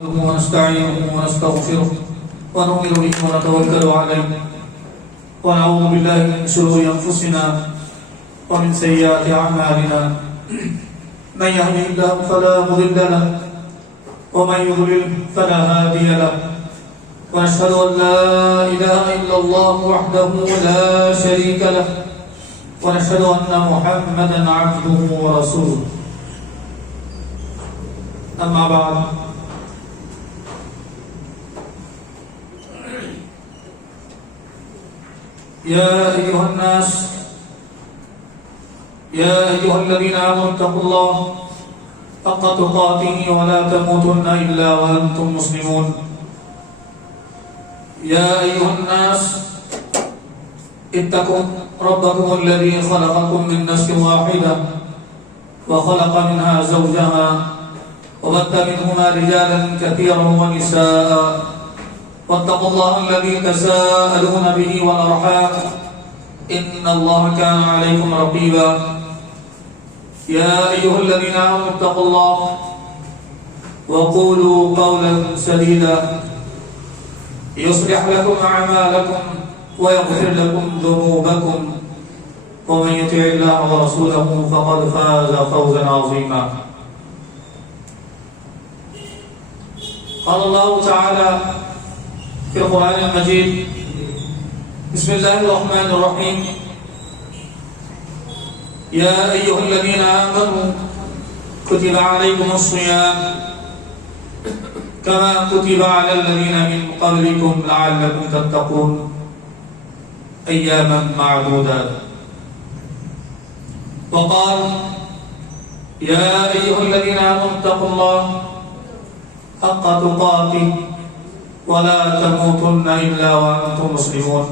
ونستعينه ونستغفره ونؤمن به ونتوكل عليه ونعوذ بالله من شرور انفسنا ومن سيئات اعمالنا من يهده الله فلا مضل له ومن يضلل فلا هادي له ونشهد ان لا اله الا الله وحده لا شريك له ونشهد ان محمدا عبده ورسوله اما بعد يا أيها الذين آمنوا اتقوا الله حق تقاته ولا تموتن إلا وأنتم مسلمون يا أيها الناس اتقوا ربكم الذي خلقكم من نفس واحدة وخلق منها زوجها وبث منهما رجالا كثيرا ونساء واتقوا الله الذي تساءلون به والأرحام إن الله كان عليكم رقيبا يا أيها الذين آمنوا اتقوا الله وقولوا قولا سديدا يصلح لكم أعمالكم ويغفر لكم ذنوبكم ومن يطع الله ورسوله فقد فاز فوزا عظيما قال الله تعالى في القرآن المجيد بسم الله الرحمن الرحيم يا أيها الذين آمنوا كتب عليكم الصيام كما كتب على الذين من قبلكم لعلكم تتقون أياما معدودات وقال يا أيها الذين آمنوا اتقوا الله حق تقاته ولا تموتن إلا وأنتم مسلمون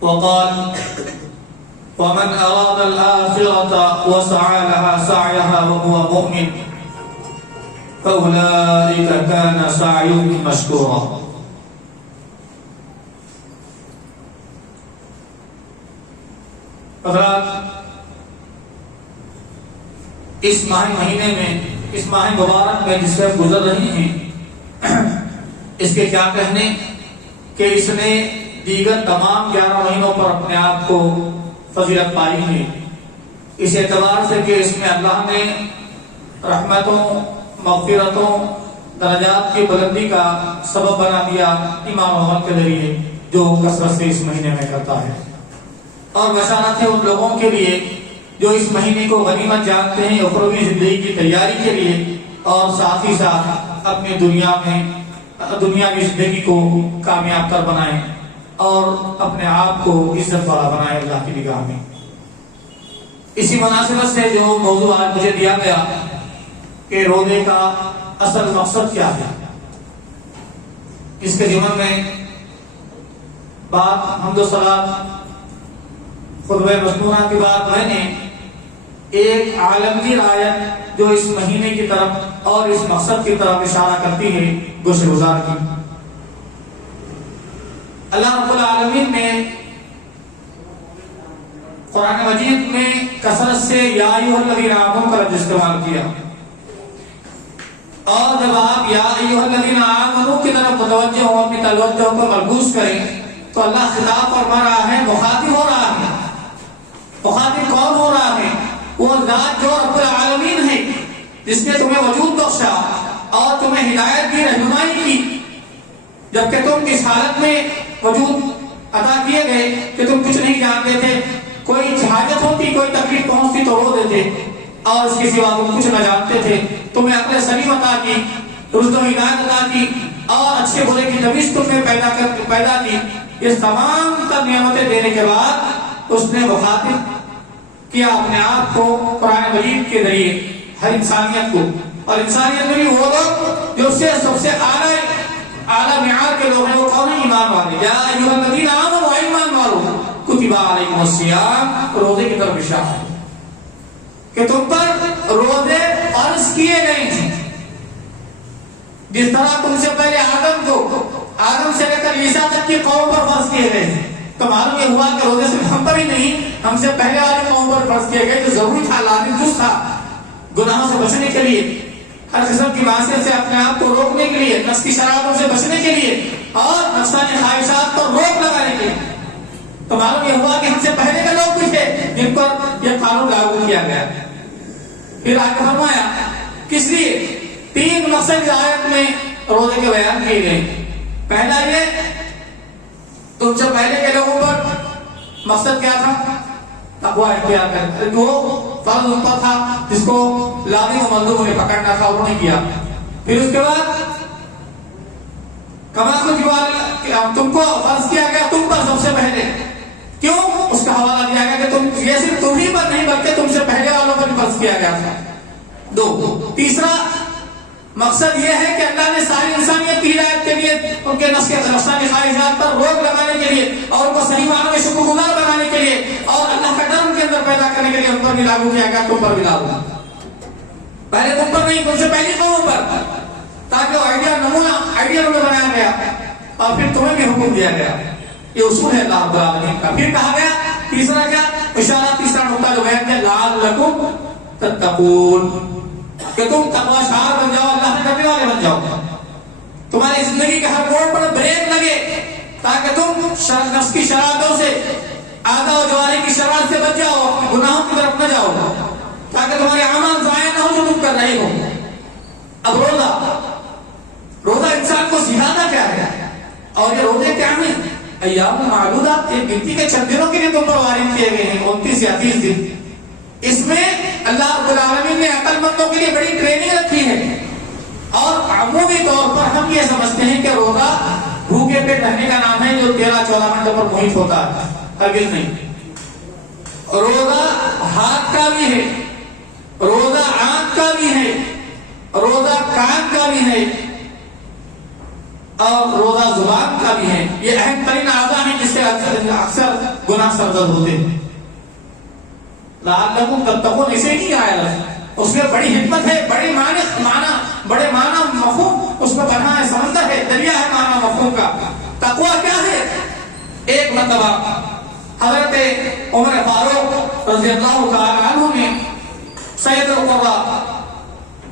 وقال ومن أراد الآخرة وسعى لها سعيها وهو مؤمن فأولئك كان سعيهم مشكورا حضرات، اس مہینے میں، اس ماہ مبارک میں جس سے گزر رہی ہیں، اس کے کیا کہنے کہ اس نے دیگر تمام 11 مہینوں پر اپنے آپ کو فضیلت پائی ہے، اس اعتبار سے کہ اس میں اللہ نے رحمتوں، مغفرتوں، درجات کی بلندی کا سبب بنا دیا ایمان و عمل کے ذریعے جو کثرت سے اس مہینے میں کرتا ہے، اور بشارت ہے ان لوگوں کے لیے جو اس مہینے کو غنیمت جانتے ہیں اخروی زندگی کی تیاری کے لیے، اور ساتھ ہی ساتھ اپنی دنیاوی زندگی کو کامیاب کر بنائیں اور اپنے آپ کو عزت والا بنائیں اللہ کی نگاہ میں۔ اسی مناسبت سے جو موضوع آج مجھے دیا گیا کہ روزے کا اصل مقصد کیا ہے، اس کے ضمن میں بات حمد و صلات خطبہ مسنونہ کے بعد میں نے ایک عالمگیر آیت جو اس مہینے کی طرف اور اس مقصد کی طرف اشارہ کرتی ہے گوشہ گزار کی۔ اللہ رب العالمین نے قرآن مجید میں کثرت سے یا ایھا الذین آمنوا کا لفظ استعمال کیا، اور جب آپ یا ایھا الذین آمنوا کی طرف متوجہ ہوں، اپنی توجہ کو مرکوز کریں تو اللہ خطاب فرما رہا ہے، مخاطب ہو رہا ہے۔ مخاطب کون ہو رہا ہے؟ وہ ذات جو رب العالمین ہے، جس نے تمہیں وجود بخشا اور تمہیں ہدایت کی، رہنمائی کی، جبکہ تم اس حالت میں وجود عطا کیے گئے کہ تم کچھ نہیں جانتے تھے، کوئی حاجت ہوتی، کوئی تکلیف پہنچتی تو رو دیتے، اور اس کے سوا تم کچھ نہ جانتے تھے، تمہیں عقل سلیم عطا کی، رشد و ہدایت عطا کی، اور اچھے برے کی تمیز تمہیں پیدا کی۔ یہ تمام تر نعمتیں دینے کے بعد اس نے مخاطب کیا اپنے آپ کو قرآن مجید کے ذریعے ہر انسانیت کو، اور انسانیت میں بھی وہ لوگ جو سب سے اعلیٰ معیار کے لوگ ہیں، وہ کون ہیں؟ ایمان والے۔ یا ایھا الذین آمنوا، ایمان والو، کتب علیکم الصیام، روزے کی طرف اشارہ ہے کہ تم پر روزے فرض کیے گئے ہیں، جس طرح تم سے پہلے آدم سے لے کر عیسیٰ تک کی قوم پر فرض کیے گئے ہیں۔ تو معلوم یہ ہوا کہ روزے صرف ہم پر ہی نہیں، ہم سے پہلے والی قوم پر فرض کیے گئے، جو ضروری تھا، لازم جز تھا گناہوں سے بچنے کے لیے۔ ہر قسم کی معصیت سے اپنے آپ کو روکنے کے لیے، نفس کی شرارتوں سے بچنے کے لیے اور نفسانی خواہشات پر روک لگانے کے لیے۔ تو معلوم یہ ہوا کہ ہم سے پہلے کے لوگ بھی تھے جن پر یہ قانون لاگو کیا گیا۔ پھر آگے فرمایا کس لیے 3 مقصد اس آیت میں روزے کے بیان کیے گئے۔ پہلا یہ، تم سے پہلے کے لوگوں پر مقصد کیا تھا؟ تقوی اختیار کرنا، وہ فرض ان پر تھا جس کو لازم و مندوب انہیں پکڑنا تھا، انہوں نے کیا۔ پھر اس کے بعد کما تم کو فرض کیا گیا تم پر سب سے پہلے، کیوں؟ اس کا حوالہ دیا گیا کہ تم یہ صرف تم ہی پر نہیں بلکہ تم سے پہلے والوں پر فرض کیا گیا تھا۔ 2، تیسرا مقصد یہ ہے کہ اللہ نے ساری انسانیت کی ہدایت کے لیے، ان کے نفسانی خواہشات پر روک لگانے کے لیے اور ان کو صحیح معنوں میں شکر گزار بنانے کے لیے اور اللہ کا ڈر ان کے اندر پیدا کرنے کے لیے ان پر بھی لاگو کیا گیا، تم پر بھی لاگو۔ پہلے تم پر نہیں، تم سے پہلی قوموں پر، تاکہ وہ نمونہ آئیڈیا بنایا گیا اور پھر تمہیں بھی حکم دیا گیا۔ یہ اصول ہے اللہ رب العالمین کا۔ پھر کہا گیا تیسرا کیا اشارہ، تیسرا نقطہ جو بیان کیا، لعلکم تتقون، کہ تم تقوی شعار بن جاؤ، اللہ سے ڈرنے والے بن جاؤ، تمہاری زندگی کے ہر موڑ پر بریک لگے تاکہ تم نفس کی شرارتوں سے، اعضاء و جوارح کی شرارت سے بچ جاؤ، گناہوں کی طرف نہ جاؤ، تاکہ تمہارے اعمال ضائع نہ ہو جو تم کر رہے ہو۔ اب روزہ انسان کو سکھاتا کیا ہے؟ اور یہ روزے کیا ہیں؟ ایام معدودات، ایک گنتی کے چند دنوں کے لیے تم پر وارد کیے گئے ہیں، 29 یا 30 دن۔ اس میں اللہ رب العالمین نے عقل مندوں کے لیے بڑی ٹریننگ رکھی ہے، اور عمومی طور پر ہم یہ سمجھتے ہیں کہ روزہ بھوکے پیٹ رہنے کا نام ہے جو 13-14 گھنٹوں پر محیط ہوتا ہے، ہرگز نہیں۔ روزہ ہاتھ کا بھی ہے، روزہ آنکھ کا بھی ہے، روزہ کان کا بھی ہے، اور روزہ زبان کا بھی ہے۔ یہ اہم ترین اعضاء ہیں جس سے اکثر گناہ سرزد ہوتے ہیں۔ لعلکم تتقون اسے نہیں آیا، اس میں بڑی حکمت ہے، بڑے معنی مفہوم اس میں بنا ہے، سمندر ہے، دریا ہے معنی مفہوم کا۔ تقوی کیا ہے؟ ایک مرتبہ حضرت عمر فاروق رضی اللہ تعالی عنہ نے سید القراء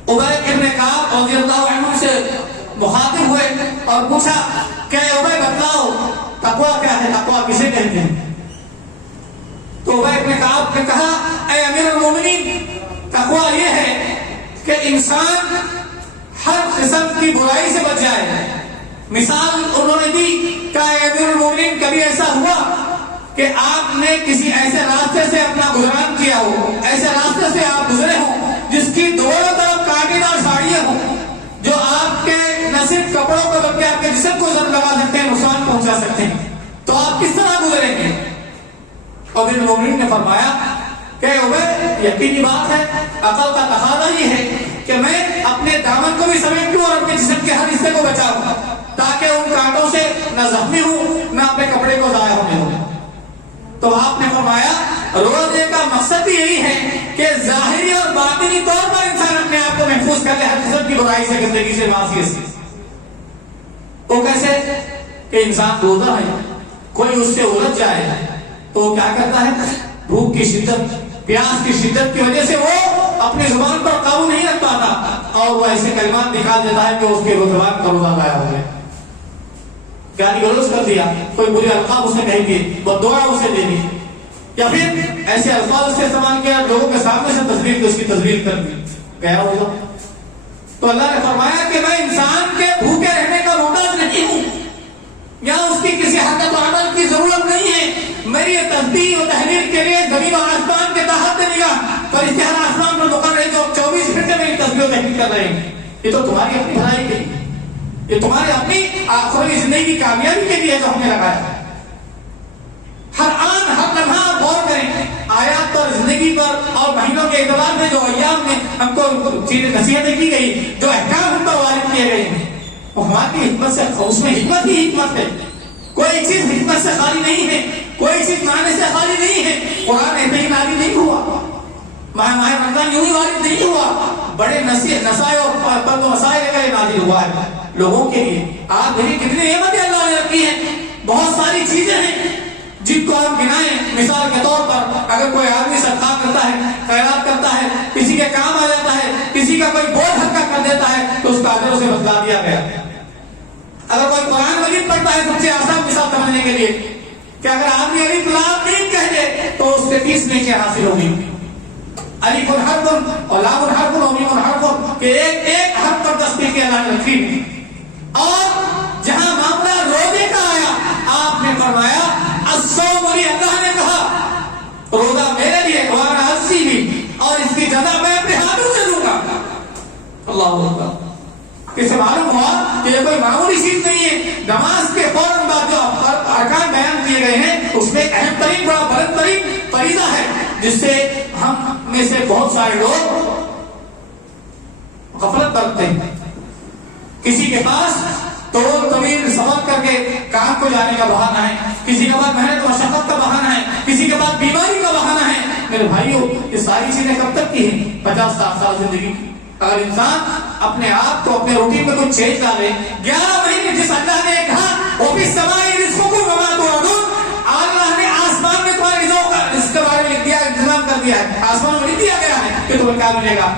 ابی ابن کعب رضی اللہ عنہ سے مخاطب ہوئے اور پوچھا کہ ابی بتلاؤ تقوی کیا ہے، تقوی کسے کہتے ہیں؟ تو ابی ابن کعب نے کہا اے امیر المومنین، تقوی یہ ہے کہ انسان ہر قسم کی برائی سے بچ جائے۔ مثال انہوں نے دی کہ اے امیر المومنین، کبھی ایسا ہوا کہ آپ نے کسی ایسے راستے سے اپنا گزران کیا ہو، ایسے راستے سے آپ گزرے ہوں جس کی دونوں طرف کانٹے دار ساڑیاں ہوں جو آپ کے نہ صرف کپڑوں کو بلکہ آپ کے جسم کو ضرر لگا سکتے ہیں، نقصان پہنچا سکتے ہیں، تو آپ کس طرح گزریں گے؟ امیر المومنین نے فرمایا کہ ابی، یقینی بات ہے، عقل کا تقاضا یہ ہے کہ میں اپنے دامن کو بھی سمیٹ لوں اور اپنے جسم کے ہر حصے کو بچاؤں تاکہ ان کانٹوں سے نہ زخمی ہوں نہ اپنے کپڑے کو ضائع ہونے ہوں۔ تو آپ نے فرمایا روزے کا مقصد بھی یہی ہے کہ ظاہری اور باطنی طور پر انسان اپنے آپ کو محفوظ کر لے ہر قسم کی برائی سے، گندگی سے، معصیت سے۔ وہ کیسے؟ کہ انسان روزہ ہے، کوئی اس سے الجھ جائے تو وہ کیا کرتا ہے؟ بھوک کی شدت، پیاس کی شدت کی وجہ سے وہ اپنی زبان پر قابو نہیں رکھ پاتا اور وہ ایسے کلمات نکال دیتا ہے کہ اس کے زبان کا روزہ ضائع ہو گیا، گالی گلوچ کر دیا، کوئی برے الفاظ اسے کہہ دیے، بددعا اسے دے دی، یا پھر ایسے الفاظ سے استعمال کیا لوگوں کے سامنے سے تصویر کو اس کی تصویر کر دی، گیا ہوگا۔ تو اللہ نے فرمایا کہ میں انسان کے بھوکے رہنے کا محتاج نہیں ہوں، یا اس کی کسی حرکت و عمل کی ضرورت نہیں ہے۔ میری تسبیح و تحلیل کے لیے زمین و آسمان کے تحت نگاہ فرشتے ہر آسمان پر مقرر ہے جو 24 گھنٹے میری تسبیح و تحلیل کر رہے ہیں۔ یہ تو تمہاری اپنی بھلائی کے لیے، یہ تمہاری اپنی آخری زندگی کی کامیابی کے لیے جو ہم نے لگایا۔ ہر آن ہر لمحہ غور کریں آیات پر، زندگی پر اور مہینوں کے اعتبار سے جو ایام میں ہم کو چیزیں نصیحتیں کی گئی، جو احکام ہم پر وارد کیے گئے ہیں، وہ ہماری حکمت سے، اس میں حکمت ہی حکمت ہے۔ کوئی چیز حکمت سے خالی نہیں ہے، کوئی چیز معنی سے خالی نہیں ہے۔ قرآن ایسے ہی نازل نہیں ہوا، ماہ رمضان یوں ہی وارد نہیں ہوا، بڑے نصائح اور بد و مسائل کا نازل ہوا ہے لوگوں کے لیے۔ آپ دیکھیں کتنی نعمتیں اللہ نے رکھی ہیں، بہت ساری چیزیں ہیں، جن کو ہم گنائیں مثال کے طور پر، اگر کوئی آدمی صدقہ کرتا ہے، خیرات کرتا ہے، کسی کے کام آ جاتا ہے، کسی کا کوئی بوجھ ہلکا کر دیتا ہے تو اس کا اجر اسے بدلا دیا گیا۔ اگر کوئی قرآن مجید پڑھتا ہے، سب سے آسان مثال سمجھنے کے لیے کہ اگر آدمی الف لام میم کہہ دے تو اس سے 30 نیکیاں حاصل ہوگی۔ الف حرف اور لام حرف اور میم حرف کہ ایک حرف پر 10 نیکیاں اللہ نے رکھی۔ اور جہاں معاملہ روزے کا آیا، آپ نے فرمایا الصوم لی، اللہ نے کہا روزہ میرے لیے، وانا اجزی بھی، اور اس کی جزا میں اپنے ہاتھوں سے دوں گا۔ اللہ اکبر۔ اس سے معلوم ہوا کہ یہ کوئی معمولی چیز نہیں ہے۔ نماز کے فوراً بعد جو ارکان بیان کیے گئے ہیں اس میں اہم ترین بڑا بلند ترین فریضہ ہے، جس سے ہم میں سے بہت سارے لوگ غفلت برتتے ہیں۔ کسی کے پاس طول طویل سفر کر کے کام کو جانے کا بہانہ ہے، کسی کے پاس محنت و مشقت کا بہانہ ہے، کسی کے پاس بیماری کا بہانہ ہے۔ میرے بھائیو، یہ ساری چیزیں کب تک کی ہیں؟ 50-60 سال زندگی کی۔ اگر انسان اپنے آپ کو اپنے روٹین میں کچھ چینج ڈالے، 11 مہینے جس اللہ نے کہا وہ بھی سمائی رزقکم وما توعدون، اللہ نے آسمان میں تمہارے رزق کے بارے میں لکھ دیا، انتظام کر دیا ہے، آسمان میں لکھ دیا گیا ہے کہ تمہیں کیا ملے گا۔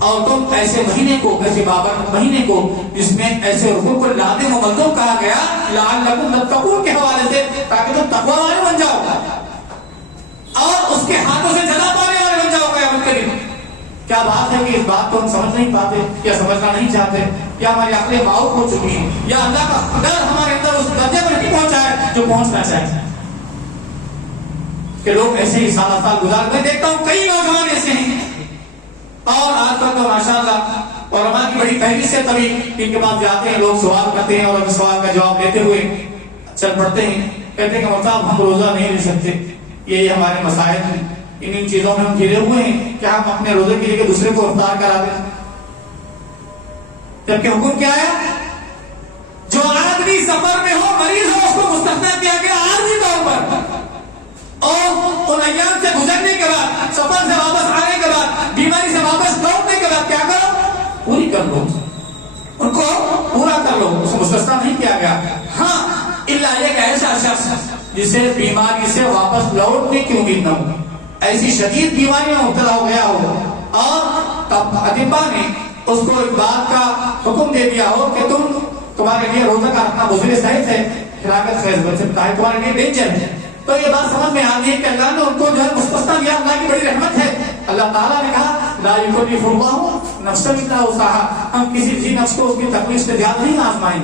اور تم ایسے مہینے کو، ایسے بابر مہینے کو جس میں ایسے رکوع کو لازم و مطلوب کہا گیا لعلکم تتقون کے حوالے سے، تاکہ تم تقوی والے بن جاؤ اور اس کے ہاتھوں سے جزا پانے والے بن جاؤ قیامت کے دن۔ کیا بات ہے کہ اس بات کو ہم سمجھ نہیں پاتے یا سمجھنا نہیں چاہتے، یا ہماری عقلیں معاف ہو چکی ہیں، یا اللہ کا ڈر ہمارے اندر اس درجے پر نہیں پہنچا ہے جو پہنچنا چاہیے کہ لوگ ایسے ہی سال گزار۔ میں دیکھتا ہوں کئی نوجوان ایسے ہیں، اور آج کل تو ماشاءاللہ علماء کی بڑی تحریر سے تبھی ان کے پاس جاتے ہیں لوگ، سوال کرتے ہیں اور سوال کا جواب دیتے ہوئے چل پڑتے ہیں، کہتے ہیں کہ مولوی صاحب ہم روزہ نہیں لے سکتے، یہ ہمارے مسائل ہیں، ان چیزوں میں ہم گھرے ہوئے ہیں کہ ہم اپنے روزے کے لیے دوسرے کو افطار کرا دیں۔ جبکہ حکم کیا ہے؟ جو آدمی سفر میں ہو، مریض ہو، اس کو مستثنیٰ کیا گیا عارضی طور پر، اور ان ایام سے گزرنے کے بعد، سفر سے واپس آنے کے بعد، بیماری سے واپس لوٹنے کے بعد کیا کرو؟ پوری کر لو، ان کو پورا کر لو، اس کو مستثنیٰ نہیں کیا گیا۔ ہاں الا ایک ایسا شخص جسے بیماری سے واپس لوٹنے کی امید نہ ہو، ایسی شدید بیماری میں مبتلا ہو گیا ہو، اور تب اطباء نے اس کو اس بات کا حکم دے دیا ہو کہ تمہارے لیے روزہ کا رکھنا بزرگ صحت ہے، ہلاکت خیز بن سکتا ہے، تمہارے لیے ڈینجر ہے، تو یہ بات سمجھ میں آتی ہے کہ اللہ نے ان کو جو ہے مستثنیٰ دیا، اللہ کی بڑی رحمت ہے۔ اللہ تعالیٰ نے کہا لا یکلف اللہ نفسا الا وسعها، ہم کسی نفس کو اس کی تکلیف سے زیادہ نہیں آزمائیں۔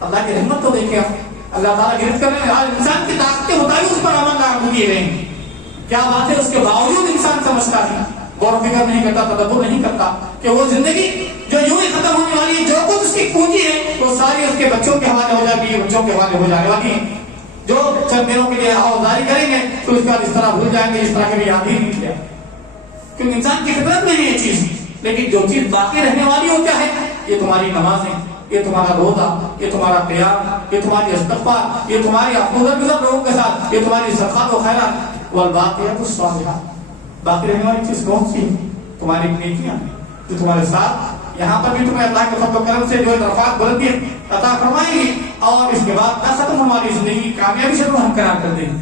اللہ کی رحمت تو دیکھیں، اللہ تعالیٰ گرفت کرنے میں انسان کی طاقت کے مطابق اس پر عمل لاگو کیے گئے ہیں۔ کیا بات ہے، اس کے باوجود انسان سمجھتا نہیں، غور و فکر نہیں کرتا، تدبر نہیں کرتا کہ وہ زندگی جو یوں ہی ختم ہونے والی ہے، جو کچھ اس کی پونجی ہے وہ ساری اس کے بچوں کے حوالے ہو جاتی ہے، بچوں کے حوالے ہو جانے والی ہے، جو چند دنوں کے لیے آوازاری کریں گے تو اس کے بعد اس طرح بھول جائیں گے، اس طرح کبھی یاد ہی نہیں کیا، کیونکہ انسان کی فطرت میں ہے یہ چیز۔ لیکن جو چیز باقی رہنے والی ہو کیا ہے؟ یہ تمہاری نمازیں، یہ تمہارا روزہ، یہ تمہارا قیام، یہ تمہاری استغفار، یہ تمہاری افضل لوگوں کے ساتھ، یہ تمہاری صدقات و خیرات، والباقیات الصالحات۔ باقی رہنے والی چیز کون سی ہے؟ تمہاری نیکیاں جو تمہارے ساتھ یہاں پر بھی تمہیں اللہ کے فضل و کرم سے جو درفات بلندی عطا فرمائیں گی، اور اس کے بعد نہ ختم ہماری زندگی کامیابی سے ہم قرار کر دیں گے۔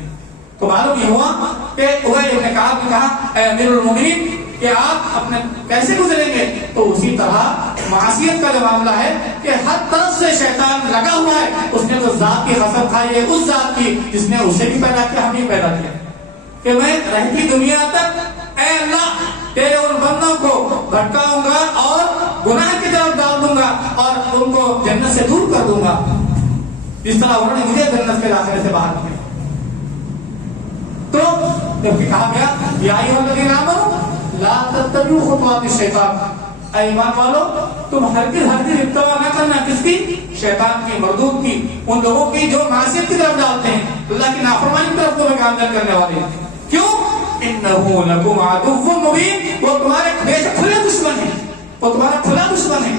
تو معلوم یہ ہوا کہ ابی بن کعب نے کہا اے امیر المومنین کہ آپ اپنے کیسے گزریں گے؟ تو اسی طرح معصیت کا جو معاملہ ہے کہ ہر طرف سے شیطان لگا ہوا ہے، اس نے تو ذات کی قسم کھائی ہے، اس ذات کی جس نے اسے بھی پیدا کیا، ہمیں پیدا کیا، کہ میں رہتی دنیا تک اے اللہ تیرے ان بندوں کو بھٹکاؤں گا اور گناہ کی طرف ڈال دوں گا اور ان کو جنت سے دور کر دوں گا، جس طرح انہوں نے مجھے جنت کے داخلے سے باہر کیا۔ تو جب کہ کہا گیا یا ایھا الذین آمنوا لا تتبعوا خطوات الشیطان، اے ایمان والو تم ہرگز اتباع نہ کرنا، کس کی؟ شیطان کی، مردود کی، ان لوگوں کی جو معصیت کی طرف ڈالتے ہیں، اللہ کی نافرمانی کی طرف تمہیں گامزن کرنے والے ہیں۔ کیوں؟ انہ لکم عدو مبین، وہ تمہارے بے شک کھلے دشمن ہیں، وہ تمہارا کھلا دشمن ہے۔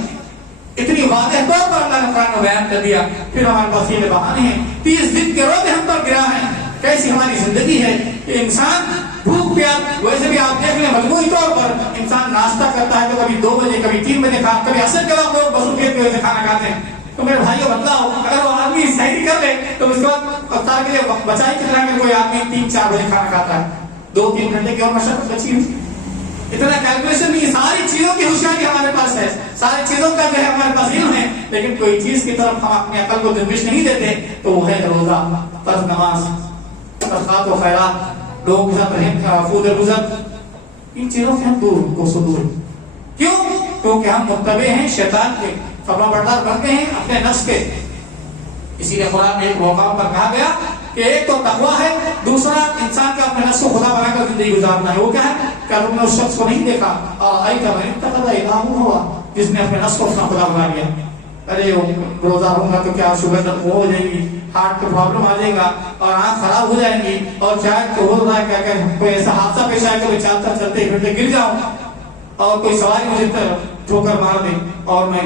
اتنی واضح طور پر اللہ نے قرآن میں بیان کر دیا۔ پھر ہمارے پاس یہ بہانے ہیں، 30 دن کے روزے ہم پر گرا ہے، کیسی ہماری زندگی ہے کہ انسان بھوک پیاس، ویسے بھی آپ دیکھ لیں مجموعی طور پر انسان ناشتہ کرتا ہے تو کبھی 2 بجے، کبھی 3 بجے کھا، کبھی عصر کے وقت لوگ بسو کھیت کے وجہ سے کھانا کھاتے ہیں، تو میرے بھائیوں بتلاؤ، اگر وہ آدمی صحیح کر لے تو اس کے بعد افطار کے لیے بچا ہی کتنا کہ کوئی آدمی 3-4 بجے کھانا کھاتا ہے، 2-3 گھنٹے کی اور مشقت بچی ہوئی، اتنا کیلکولیشن نہیں، ساری چیزوں کی ہوشیاری ہمارے پاس ہے، ساری چیزوں کا جو ہے ہمارے پاس علم ہے، لیکن کوئی چیز کی طرف ہم اپنی عقل کو دلکش نہیں دیتے، تو وہ ہے روزہ، فرض نماز، صدقات و خیرات، لوگوں کے ساتھ رحم، فود گزر، ان چیزوں سے ہم دور کیوں؟ کیونکہ ہم متبع ہیں شیطان کے، فرما بردار بنتے ہیں اپنے نفس کے. اسی لیے قرآن میں ایک موقع پر کہا گیا کہ ایک تو تقویٰ ہے، دوسرا انسان کے اپنے نفس کو خدا بنا کر زندگی گزارنا ہے. وہ کیا ہے کہ تم نے اس شخص کو نہیں دیکھا اور آئی کا ہوا جس نے اپنے نفس کو اپنا خدا بنا لیا. ارے روزہ رہوں گا تو کیا شوگر وہ ہو جائے گی، ہارٹ کی پرابلم آ جائے گا اور آنکھ خراب ہو جائیں گی، اور شاید ہو رہا ہے کہ کوئی ایسا حادثہ پیش آئے کہ میں چلتا چلتے گھنٹے گر جاؤں اور کوئی سواری مجھے ٹھوکر مار دے اور میں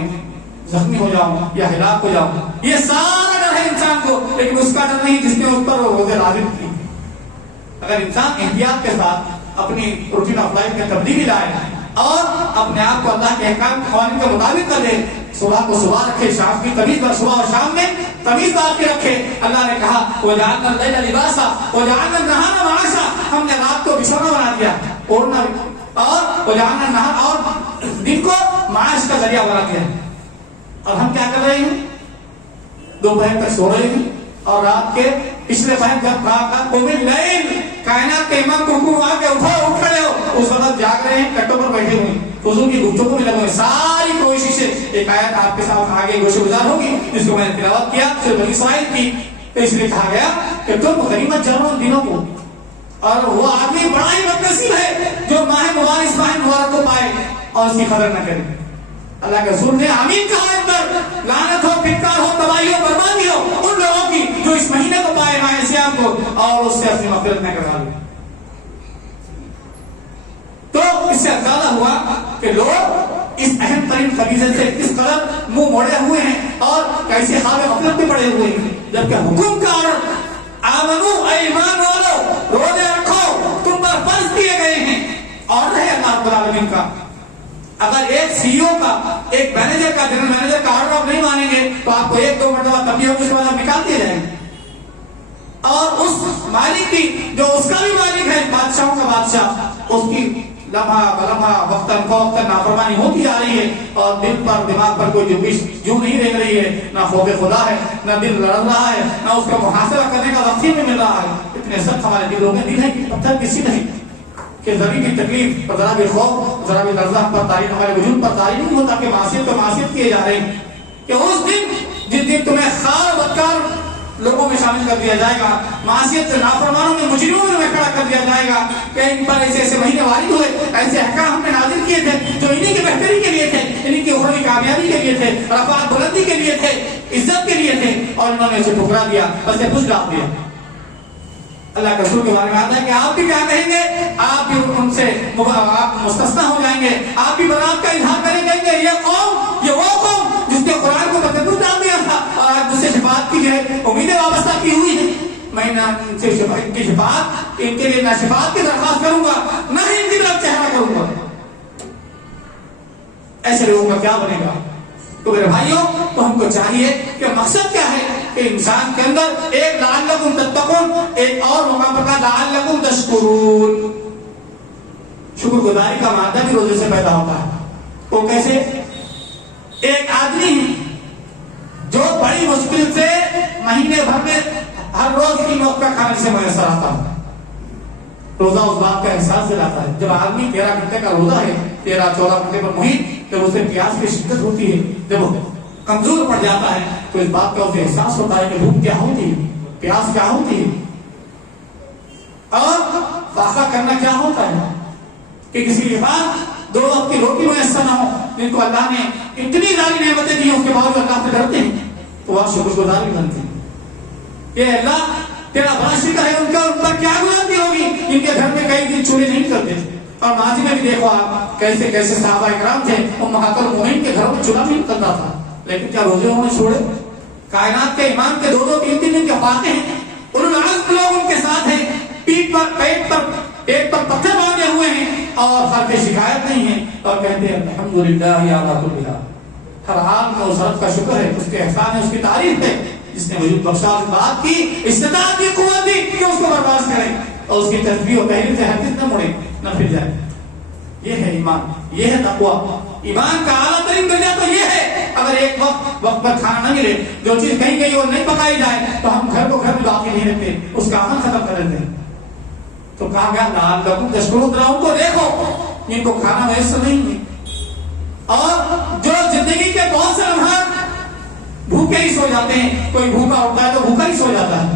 زخمی ہو جاؤں یا ہلاک ہو جاؤں. یہ سارا ڈر ہے انسان کو، لیکن اس کا ڈر نہیں جس نے اس پر روزے لازم کی. اگر انسان احتیاط کے ساتھ اپنی روٹین آف لائف میں تبدیلی لائے اور اپنے آپ کو اللہ کے احکام قوانین کے مطابق کر دے، صبح کو صبح رکھے، شام کی تمیز پر صبح اور شام میں تمیز باقی رکھے. اللہ نے کہا وَجَعَلْنَا اللَّيْلَ لِبَاسًا وَجَعَلْنَا النَّهَارَ مَعَاشًا، ہم نے رات کو بچھونا بنا دیا اوڑھنا، اور وَجَعَلْنَا النَّهَارَ اور دن کو معاش کا ذریعہ بنا دیا. اور ہم کیا کر رہے ہیں؟ دوپہر تک سو رہے ہیں اور رات کے پچھلے پہر جب کہا قُمِ اللَّيْلِ، کائنات کے امام کو حکم ہوا کہ اٹھ کھڑے ہو، اس وقت جاگ رہے ہیں، کٹوں پر بیٹھے ہوئے فضول کی گفتگو میں لگے ہوئے. ساری کوششیں، ایک آیت آپ کے ساتھ آگے گوشہ گزار ہوگی جس کو میں نے تلاوت کیا، پھر بنی اسرائیل کی. تو اس لیے کہا گیا کہ تم غنیمت جانو ان دنوں کو، اور وہ آدمی بڑا ہی بدنصیب ہے جو ماہ مبارک کو پائے اور اس کی قدر نہ کرے. اللہ کے رسول نے آمین کہا اس پر، لعنت ہو، پھٹکار ہو، تباہی ہو، بربادی ہو ان لوگوں کی جو اس مہینے کو پائے، ماہ صیام کو، اور اس سے اپنی مغفرت نہ کروا لے. تو اس سے اندازہ ہوا کہ لوگ اس اہم ترین فریضے سے کس قدر منہ موڑے ہوئے ہیں اور کیسے خواب غفلت میں پڑے ہوئے ہیں. جبکہ حکم کا آرڈر آمنو، اے ایمان والو روزے رکھو، تم پر فرض کیے گئے ہیں. اور ہے اللہ رب العالمین کا. اگر ایک سی او کا، ایک مینیجر کا، جنرل مینیجر کا آرڈر آپ نہیں مانیں گے تو آپ کو 1-2 مرتبہ تبلیغ ہوگی، اس کے بعد آپ نکال دیے جائیں گے. اور اس مالک کی، جو اس کا بھی مالک ہے، بادشاہوں کا بادشاہ، اس کی لمحہ بلمحہ وقتاً فوقتاً نافرمانی ہوتی جا رہی ہے اور دل پر دماغ پر کوئی جنبش جو نہیں رہ رہی ہے، نہ خوف خدا ہے، نہ دل لڑ رہا ہے، نہ اس کا محاسبہ کرنے کا وقت ہی نہیں مل رہا ہے. اتنے سخت ہمارے دلوں میں دل ہے کہ پتھر کسی نہیں کہ ذری کی تکلیف اور ذرا بھی خوف، ذرا بھی لرزہ پر طاری ہمارے وجود پر طاری نہیں ہوتا کہ معصیت تو معصیت کیے جا رہے ہیں. کہ اس دن جس دن تمہیں خار بدکار لوگوں میں شامل کر دیا جائے گا، معصیت نافرمانوں میں، مجرموں میں کھڑا کر دیا جائے گا کہ ان پر ایسے ایسے مہینے وارد ہوئے، ایسے احکام ہم نے نازل کیے تھے جو انہی کی بہتری کے لیے تھے، انہی کی اخروی کامیابی کے لیے تھے، رفعت بلندی کے لیے تھے، عزت کے لیے تھے، اور انہوں نے اسے ٹھکرا دیا، بس یہ کچھ ڈال دیا. اللہ کے رسول کے بارے میں آتا ہے کہ آپ بھی کیا کہیں گے، آپ بھی ان سے مستثنیٰ ہو جائیں گے، آپ بھی برات کا اظہار کریں گے. یہ قوم، یہ وہ قوم جس نے قرآن کو بددور ڈال دیا تھا اور آج جس سے شفاعت کی ہے امیدیں وابستہ کی ہوئی ہیں، میں نہ ان سے ان کی شفاعت، ان کے لیے نہ شفاعت کی درخواست کروں گا، نہ ہی ان کی طرف چہرہ کروں گا. ایسے لوگوں کا کیا بنے گا؟ تو میرے بھائیوں، تو ہم کو چاہیے کہ مقصد کیا ہے کہ انسان کے اندر ایک لعلکم تتقون، ایک اور موقع پر کہا لعلکم تشکرون. شکر گزاری کا مادہ بھی روزے سے پیدا ہوتا ہے. وہ کیسے؟ ایک آدمی جو بڑی مشکل سے مہینے بھر میں ہر روز کی وقت کا کھانے سے میسر آتا ہے، روزہ اس بات کا احساس دلاتا ہے. جب آدمی 13 گھنٹے کا روزہ ہے، 13-14 گھنٹے پر محیط، جب اسے پیاس کی شدت ہوتی ہے، جب وہ کمزور پڑ جاتا ہے، تو اس بات کا اسے احساس ہوتا ہے کہ بھوک کیا ہوتی ہے، پیاس کیا ہوتی ہے، اور فاقہ کرنا کیا ہوتا ہے. کہ کسی کے پاس 2 وقت کی روٹی میسر نہ ہو، جن کو اللہ نے اتنی ساری نعمتیں دی ہیں، اس کے بعد اللہ سے ڈرتے ہیں تو وہ شکر گزار بھی بنتے ہیں. یہ اللہ تیرا بڑا شکر ہے، ان پر کیا گزرتی ہوگی ان کے گھر میں کئی دن چولہے نہیں کرتے تھے. اور ماضی میں بھی دیکھو آپ کیسے کیسے صحابہ اکرام تھے، امہات المؤمنین کے گھروں میں چولہا نہیں کرتا تھا، لیکن کیا روزے انہوں نے چھوڑے؟ کائنات کے امام کے 2-3 دن کے فاتح ہیں، العزم لوگ ان کے ساتھ ہیں، پیٹ پر پتھر باندھے ہوئے ہیں اور ہر کی شکایت نہیں ہے، اور کہتے ہیں الحمدللہ یا اللہ، ہر حال میں اس رب کا شکر ہے، اس کے احسان ہے، اس کی تعریف ہے جس نے وجود بخشا، اس بات کی استطاعت کی، قوت دی کہ اس کو برداشت کرے اور اس کی تسبیح و تحلیل سے ہرگز نہ مڑے، نہ پھر جائے۔ یہ ہے ایمان، یہ ہے تقویٰ۔ ایمان کا اعلیٰ ترین درجہ تو یہ ہے، اگر ایک وقت پر کھانا نہ ملے، جو چیز کہیں گئی اور نہیں پکائی جائے تو ہم گھر کو گھر میں باقی نہیں رکھتے، اس کا عمل ختم کر دیتے ہیں۔ تو کہا گیا لعلکم تشکرون، ذرا ان کو دیکھو جن کو کھانا میسر نہیں ہے، اور جو زندگی کے بہت سے لمحات بھوکے ہی سو جاتے ہیں۔ کوئی بھوکا ہوتا ہے تو بھوکا ہی سو جاتا ہے،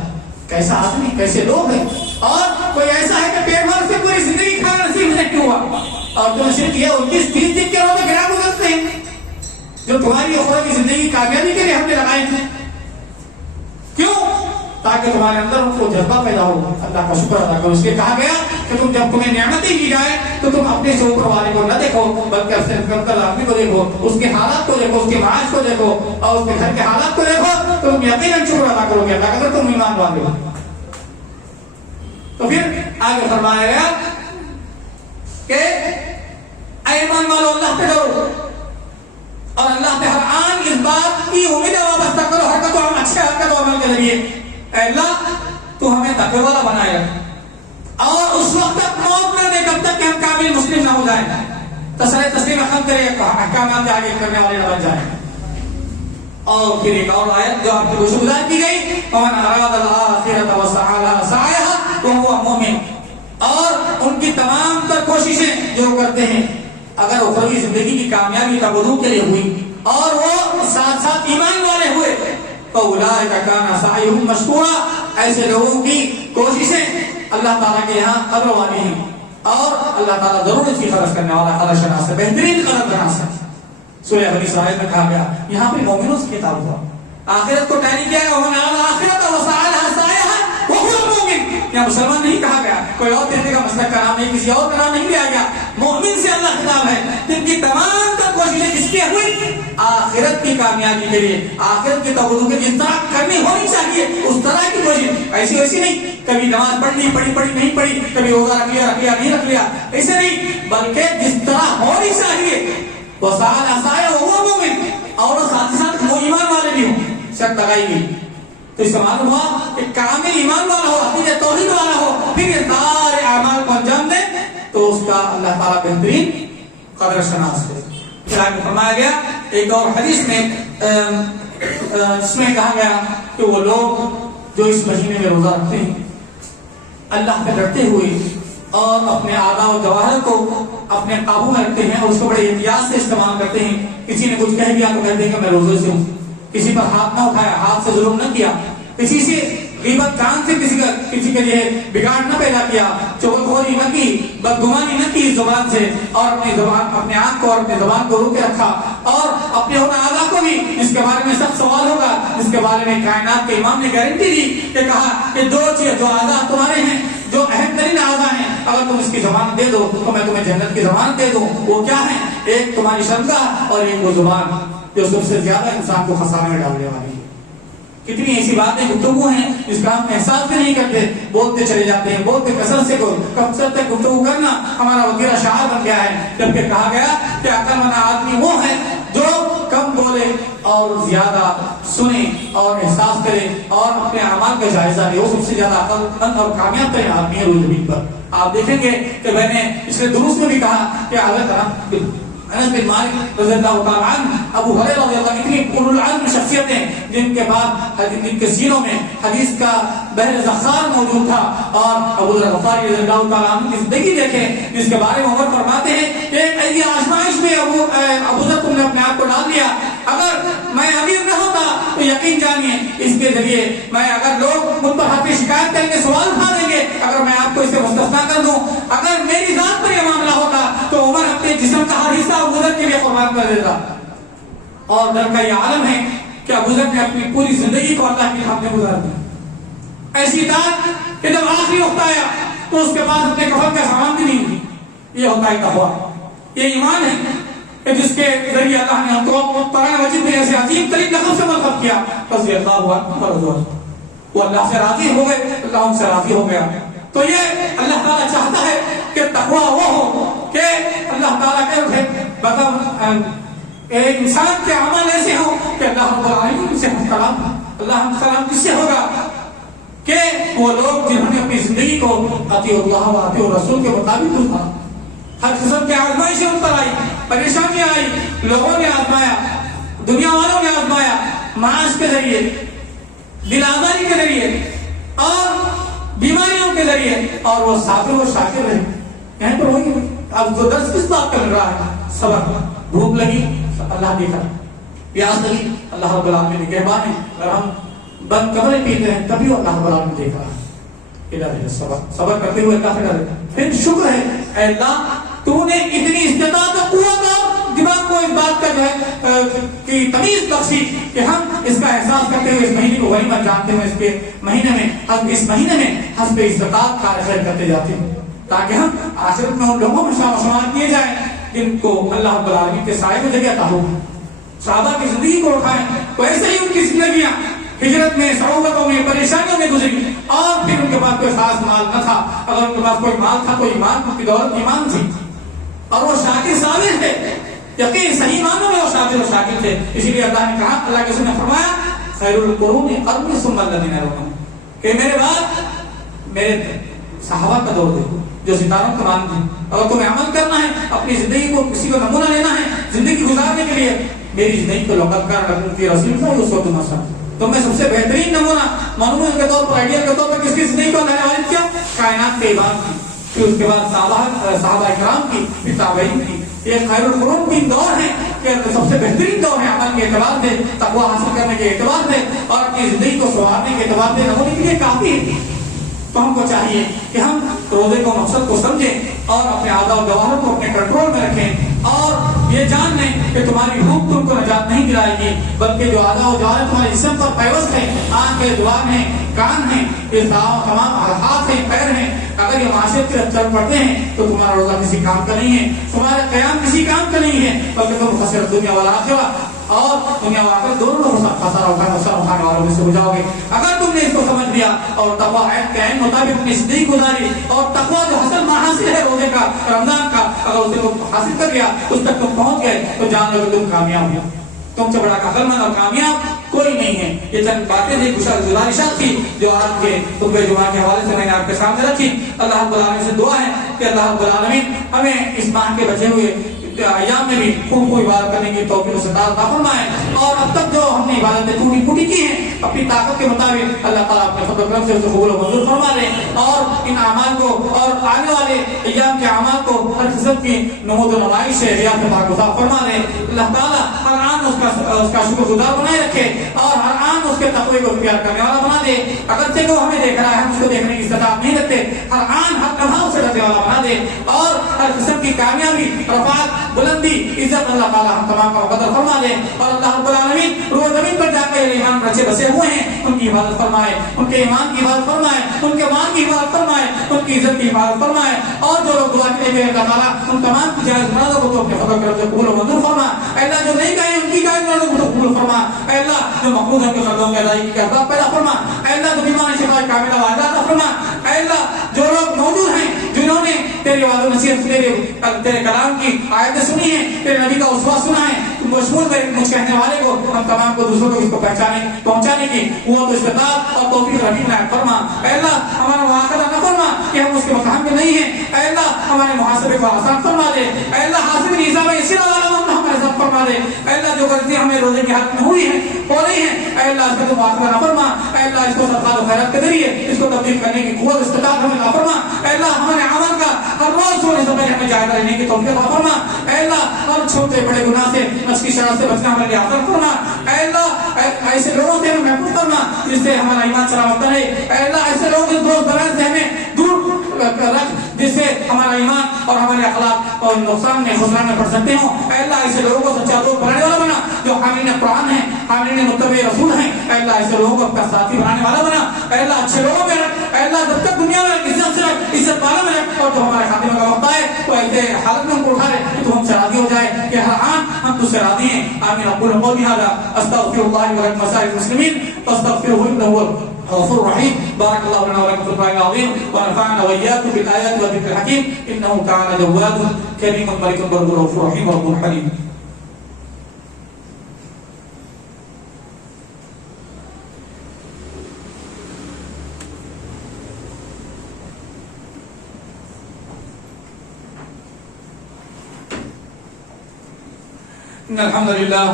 کیسا آدمی، کیسے لوگ ہیں۔ اور کوئی ایسا ہے کہ پیٹ بھر سے پوری زندگی کھانا نصیب نہیں ہوا، اور تم صرف یہ 29-30 دن کے روزے گرا گزرتے ہیں جو تمہاری اخروی زندگی کامیابی کے لیے ہم نے لگائے تھے۔ کیوں؟ تاکہ تمہارے اندر ان کو جذبہ پیدا ہو اللہ کا شکر ادا کرو۔ اس لیے کہا گیا کہ تم جب تمہیں نعمتیں دی جائے تو تم اپنے سے اوپر والے کو نہ دیکھو، بلکہ اپنے کمتر آدمی کو دیکھو، اس کے حالات کو دیکھو، اس کے معاش کو دیکھو، اور اس کے گھر کے حالات کو دیکھو، تو تم یقیناً شکر ادا کرو گے اللہ کا، اگر تم ایمان والے ہو۔ تو پھر آگے فرمایا گیا کہ اے ایمان والو اللہ پہ ڈرو اور اللہ پہ ہر آن اس بات کی امید وابستہ کرو، حرکت و اچھے حرکت و عمل کے ذریعے۔ اے اللہ تو ہمیں تقوی والا بنائے رکھ، اور اس وقت تک موت نہ دے جب تک کہ ہم کامل مسلم نہ ہو جائیں، تسلیم ختم کرے، احکامات آگے کرنے والے نہ بن جائیں۔ اور پھر ایک اور آیت جو آپ کی گزار کی گئی، ومن اراد الآخرۃ وسعى لها سعيها وهو مؤمن، اور ان کی تمام تر کوششیں جو کرتے ہیں اگر اخروی زندگی کی کامیابی تبرک کے لیے ہوئی اور وہ ساتھ ساتھ ایمان والے ہوئے تو اولئک کان سعیهم مشکورا، ایسے لوگوں کی کوششیں اللہ تعالیٰ کے یہاں قدر والی ہیں، اور اللہ تعالیٰ ضرور اس کی قدر کرنے والا، قدر شناس ہے، بہترین قدر شناس ہے۔ سورہ بنی اسرائیل میں کہا گیا، یہاں پہ مومنوں سے خطاب ہوا، آخرت کو ٹیلی کیا ہے، ومن اراد الآخرۃ وسعى لها سعيها وهو مؤمن۔ یہاں مسلمان نہیں کہا گیا، کوئی اور طریقے کا مسلک کا نام نہیں، کسی اور کا نام نہیں لیا گیا، مومن سے اللہ خطاب ہے جن کی تمام تر کوششیں کس کی ہوئی؟ آخرت کی کامیابی کے لیے، آخرت کی توبہ کے جس طرح کرنی ہونی چاہیے اس طرح کی کوشش، ایسی ویسی نہیں، کبھی نماز پڑھ لی، پڑھی نہیں پڑھی، کبھی روزہ رکھ لیا نہیں رکھ لیا، ایسے نہیں، بلکہ جس طرح ہونی چاہیے وسعى لها وهو مؤمن، اور ساتھ ساتھ وہ ایمان والے بھی ہوں، شرط لگائی گئی۔ تو اس سے معلوم ہوا کہ کامل ایمان والا ہو، پھر توحید والا ہو، پھر یہ سارے اعمال کو انجام دے تو اس کا اللہ تعالیٰ بہترین قدر شناس ہے۔ پھر آگے فرمایا گیا ایک اور حدیث میں اس میں کہا گیا کہ وہ لوگ جو اس مہینے میں روزہ رکھتے ہیں اللہ سے ڈرتے ہوئے اور اپنے اعضاء و جواہر کو اپنے قابو میں رکھتے ہیں اور اس کو بڑے احتیاط سے استعمال کرتے ہیں، کسی نے کچھ کہہ دیا تو کہتے ہیں کہ میں روزے سے ہوں، کسی پر ہاتھ نہ اٹھایا، ہاتھ سے ظلم نہ کیا، کسی سے غیبت کان سے کسی کے لیے بگاڑ نہ پیدا کیا، چغلخوری نہ کی، بدگمانی نہ کی زبان سے، اور اپنے آنکھ کو اور اپنے زبان کو روکے رکھا، اور اپنے ان اعضاء کو بھی جس کے بارے میں سخت سوال ہوگا، جس کے بارے میں کائنات کے امام نے گارنٹی دی کہ کہا کہ جو اعضاء تمہارے ہیں، جو اہم ترین اعضاء ہیں، اگر تم اس کی ضمانت دے دو تو میں تمہیں جنت کی ضمانت دے دوں، وہ کیا ہے؟ ایک تمہاری شرمگاہ اور ایک وہ زبان جو سب سے زیادہ انسان کو خسارے میں ڈالنے والی ہے۔ کتنی ایسی باتیں گفتگو ہیں جس کا ہم احساس بھی نہیں کرتے، بولتے چلے جاتے ہیں، بولتے کثرت سے گفتگو کرنا ہمارا وغیرہ شعار بن گیا ہے، جبکہ کہا گیا کہ عقل مند آدمی وہ ہے جو کم بولے اور زیادہ سنے اور احساس کرے اور اپنے اعمال کا جائزہ لے، وہ سب سے زیادہ عقل مند اور کامیاب ترین آدمی ہے روز زمین پر۔ آپ دیکھیں گے کہ میں نے پچھلے دروس میں بھی کہا کہ حضرت انس بن مالک رضی اللہ تعالیٰ عنہ، ابو ہریرہ رضی اللہ عنہ، اتنی اولو العزم شخصیتیں جن کے بعد جن کے سینوں میں حدیث کا بحر ذخار موجود تھا، اور ابو ذر غفاری رضی اللہ تعالیٰ عنہ کی زندگی دیکھیں جس کے بارے میں عمر فرماتے ہیں کہ ایک ایسی آزمائش میں ابو ذر تم نے اپنے آپ کو ڈال دیا، اگر میں امیر نہ ہوتا تو یقین جانیے اس کے ذریعے میں، اگر لوگ مجھ پر حق شکایت کریں گے، سوال اٹھا دیں گے، اگر میں آپ کو اس سے مستثنا کر دوں، اگر میری ذات پر یہ معاملہ ہوتا تو عمر اپنے جسم کا ہر حصہ ابو ذر کے لیے قربان کر دیتا۔ اور ڈر کا یہ عالم ہے کہ ابو ذر نے اپنی پوری زندگی کو اللہ کی خاطر گزار دی، ایسی اطاعت کہ جب آخری وقت آیا تو اس کے پاس اپنے کفن کا سامان بھی نہیں تھی۔ یہ ہوتا ہے تقویٰ، یہ ایمان ہے کہ جس کے ذریعے اللہ نے ہم کو قرآن مجید میں ایسے عظیم ترین لقب سے مرتب کیا، رضی اللہ عنہ ورضوان، وہ اللہ سے راضی ہو گئے، اللہ ان سے راضی ہو گیا۔ تو یہ اللہ تعالیٰ چاہتا ہے کہ تقویٰ وہ ہو کہ اللہ تعالیٰ کے ایک انسان کے عمل ایسے ہوں کہ اللہ رب العالمین سے ہم کلام کس سے ہوگا کہ وہ لوگ جنہوں نے اپنی زندگی کو اطیع اللہ و اطیع الرسول کے مطابق گزارا. ہر قسم کی آزمائشیں ان پر آئی، پریشانیاں آئی، لوگوں نے آزمایا، دنیا والوں نے آزمایا، معاش کے ذریعے، دل آزاری کے ذریعے اور بیماریوں کے ذریعے، اور وہ صابر و شاکر رہے. یہیں پر وہی اب جو درس کس بات کا مل رہا ہے؟ صبر. بھوک لگی اللہ دیکھا، پیاس لگی اللہ رب العالمین نے مہربان ہے. اگر ہم بند کمرے پیتے ہیں تبھی اللہ رب العالمین دیکھ رہا ہے. صبر کرتے ہوئے اللہ سے ڈرے. پھر شکر ہے اے اللہ تو نے اتنی استطاعت و قوت اور دماغ کو اس بات کا جو ہے کی تمیز بخشی کہ ہم اس کا احساس کرتے ہوئے اس مہینے کو غنیمت جانتے ہوئے اس کے مہینے میں ہم اس مہینے میں حسب استطاعت کار خیر کرتے جاتے ہیں تاکہ ہم آخرت میں ان لوگوں میں شامل کیے جائیں جن کو اللہ رب العالمین کے سائے میں جگہ عطا ہو. صحابہ کی زندگی کو اٹھائیں تو ایسے ہی ان کی زندگیاں ہجرت میں، صعوبتوں میں، پریشانیوں میں گزری اور پھر ان کے پاس کوئی خاص مال نہ تھا. اگر ان کے پاس کوئی مال تھا تو ایمان کی دولت ایمان تھی اور وہ شاکر صابر تھے. یقین صحیح معنوں میں وہ شاکر و شاکر تھے. اسی لیے اللہ نے کہا، اللہ کے رسول نے فرمایا خیر القرون قرنی ثم الذین یلونہم کہ میرے بعد میرے صحابہ کا دور دیکھو جو ستاروں کا مانتے ہیں. اگر تمہیں عمل کرنا ہے، اپنی زندگی کو کسی کو نمونہ لینا ہے زندگی گزارنے کے لیے، میری زندگی کو لقد کان لکم فی رسول اللہ اسوۃ حسنہ. تو میں سب سے بہترین نمونہ معلوم کے طور پر، آئیڈیل کے طور پر کس کی زندگی کو اللہ نے والد کیا؟ کائنات کے امام کی، پھر اس کے بعد صحابہ کرام کی، پھر تابعین کی. یہ خیر القرون تین دور ہیں کہ سب سے بہترین دور ہے عمل کے اعتبار سے، تقویٰ حاصل کرنے کے اعتبار سے اور اپنی زندگی کو سنوارنے کے اعتبار سے نمونے کے لیے کافی ہے. تو ہم کو چاہیے کہ ہم روزے کو مقصد کو سمجھیں اور اپنے اعضاء و جوارح کو اپنے کنٹرول میں رکھیں اور یہ جان لیں کہ تمہاری بھوک تم کو نجات نہیں دلائے گی، بلکہ جو اعضاء و جوارح تمہارے جسم پر پیوست ہے، آنکھ ہے، زبان ہے، کان ہیں، یہ تمام ہاتھ ہیں، پیر ہیں، اگر یہ معاشرت کے چل پڑتے ہیں تو تمہارا روزہ کسی کام کا نہیں ہے، تمہارا قیام کسی کام کا نہیں ہے، بلکہ تم خسرت دنیا والآخرہ اور دنیا واقع دونوں خسارہ اٹھانے والوں میں سے ہو جاؤ گے. اگر تم نے اس کو سمجھ لیا اور تقویٰ عہد کے عین مطابق اپنی زندگی گزاری اور تقویٰ جو حاصل حاصل ہے روزے کا، رمضان کا، اگر اسے تم حاصل کر لیا، اس تک تم پہنچ گئے تو جان لو کہ تم کامیاب ہو. تم سے بڑا عقل مند اور کامیاب کوئی نہیں ہے. یہ چند باتیں تھی، گزارشات تھی جو آج کے خطبہ جمعہ کے حوالے سے میں نے آپ کے سامنے رکھی. اللہ رب العالمین سے دعا ہے کہ اللہ رب العالمین ہمیں اس ماہ کے بچے ہوئے ایام میں بھی خوب عبادت کرنے کی توفیق و استطاعت عطا فرمائے. اور اب تک جو ہم نے عبادتیں ٹوٹی پھوٹی کی ہیں اپنی طاقت کے مطابق اللہ تعالیٰ اپنے فضل و کرم سے اسے قبول و منظور فرما لے اور ان اعمال کو اور آنے والے ایام کے اعمال کو ہر قسم کی نمود و نمائش سے ریاض پاکزا فرما لے. اللہ تعالیٰ ہر آن اس کا شکر گزار بنائے رکھے اور ہر آن اس کے تقوی کو اختیار کرنے والا بنا دے. اگرچہ وہ ہمیں دیکھ رہا ہے، ہم اس کو دیکھنے کی استطاعت نہیں رکھتے، ہر آن ہر لمحہ اسے ڈرنے والا بنا دے اور ہر قسم کی کامیابی، رفعت، بلندی، عزت اللہ تعالیٰ ہم تمام کا مقدر فرما دے. اور اللہ رب العالمین روز زمین پر جا کے ایمان بچے بسے ہوئے ہیں ان کی حفاظت فرمائے، ان کے ایمان کی حفاظت فرمائے، ان کے مان کی حفاظت فرمائے، ان کی عزت کی حفاظت فرمائے. اور جو لوگ دعا کے لیے اللہ تعالیٰ ان تمام کی جائز مرادوں کو تو اپنے فضل کرم سے قبول و منظور فرما. اے اللہ جو نہیں کہیں ان کی جائز مرادوں کو تو قبول فرما. اے اللہ جو مقبول ان کے قدموں کی ادائیگی کے اسباب پیدا فرما. اے اللہ جو بیمار شفا کاملہ واجبہ فرما. اے اللہ جو لوگ موجود ہیں جنہوں نے تیری وعدہ نصیحت تیرے کلام کی آیتیں سنی ہیں، تیرے نبی کا اسوہ سنا ہے، مشمول میں مجھ کہنے والے کو ہم تمام کو دوسروں کو اس کو پہنچانے کی قوت و استطاعت اور توفیق رحیم عنایت فرما. اے اللہ ہمارا مواخذہ نہ فرما کہ ہم اس کے مقام میں نہیں ہیں. اے اللہ ہمارے محاسبے کو آسان فرما دے. اے اللہ حاسب نظام اسرا والا ہمارے ساتھ فرما دے. اے اللہ جو غلطیاں ہمیں روزے کے حق میں ہوئی ہیں، ہو رہی ہیں، اے اللہ اس کا تو مواخذہ نہ فرما. اے اللہ اس کو صدقات و خیرات کے ذریعے اس کو تبدیل کرنے کی قوت و استطاعت ہمیں عطا فرما. اے اللہ ہمارے عمل کا ہر روز سونے سے پہلے ہمیں جائزہ لینے کی توفیق عطا فرما. اے اللہ ہر چھوٹے بڑے گناہ سے نفس کی شرارت سے بچنا ہمارے لیے آسان فرما. اے اللہ ایسے لوگوں سے ہمیں محفوظ کرنا جس سے ہمارا ایمان سلامت رہے. اے اللہ ایسے لوگوں کے دوست دراز سے ہمیں دور رکھ جس سے ہمارا ایمان اور ہمارے اخلاق اور نقصان میں خسران میں پڑ سکتے ہوں. اے اللہ ایسے لوگوں کو سچا دوست بنانے والا بنا جو حاملین قرآن ہیں، حاملین متبع رسول ہیں. اے اللہ ایسے لوگوں کو اپنا ساتھی بنانے والا بنا. اے اللہ اچھے لوگوں میں رکھ. اے اللہ جب تک دنیا میں عزت سے رکھ، عزت والوں میں رکھ، اور جو ہمارے خاتمے کا وقت آئے تو ایسے حالت میں ہم کو اٹھا لے کہ تو ہم سے راضی ہو جائے کہ ہر آن ہم تجھ سے راضی ہیں. آمین. اقول قولی ھذا استغفر الله ولكم ولسائر المسلمين فاستغفروه انه هو الغفور الرحيم. بارك الله لنا ولكم في القرآن العظيم ونفعنا وإياكم بالآيات والذكر الحكيم إنه تعالى جواد كريم ملك بر رؤوف رحيم رب حليم. إن الحمد لله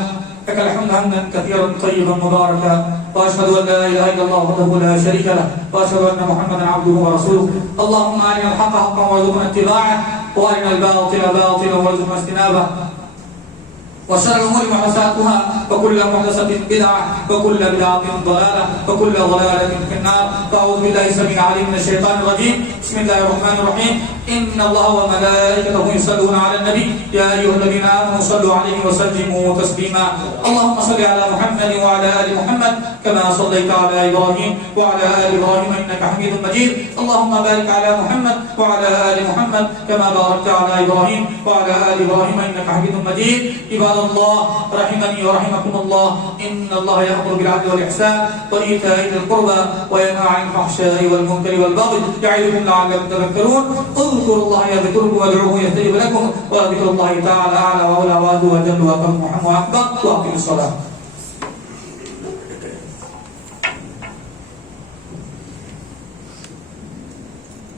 لك الحمد حمدا كثيرا طيبا مباركا، وأشهد أن لا إله إلا الله وحده لا شريك له، وأشهد أن محمدا عبده ورسوله. اللهم أرنا الحق حقا وارزقنا اتباعه، وأرنا الباطل باطلا وارزقنا اجتنابه، وشر الأمور محدثاتها، وكل محدثة بدعة، وكل بدعة ضلالة، وكل ضلالة في النار. فأعوذ بالله السميع العليم من الشيطان الرجيم. بسم الله الرحمن الرحيم. إن الله وملائكته يصلون على النبي يا أيها الذين آمنوا صلوا عليه وسلموا تسليما. اللهم صل على محمد وعلى آل محمد كما صليت على إبراهيم وعلى آل إبراهيم إنك حميد مجيد. اللهم بارك على محمد وعلى آل محمد كما باركت على إبراهيم وعلى آل إبراهيم إنك حميد مجيد. عباد الله رحمني ورحمكم الله، إن الله يأمر بالعدل والإحسان وإيتاء ذي القربى وينهى عن الفحشاء والمنكر والبغي يعظكم لعلكم تذكرون. اذكروا الله يذكركم وادعوه يستجب لكم، وذكر الله تعالى أعلى وأولى وأجل وأكبر وأكبر. وأقيموا الصلاة.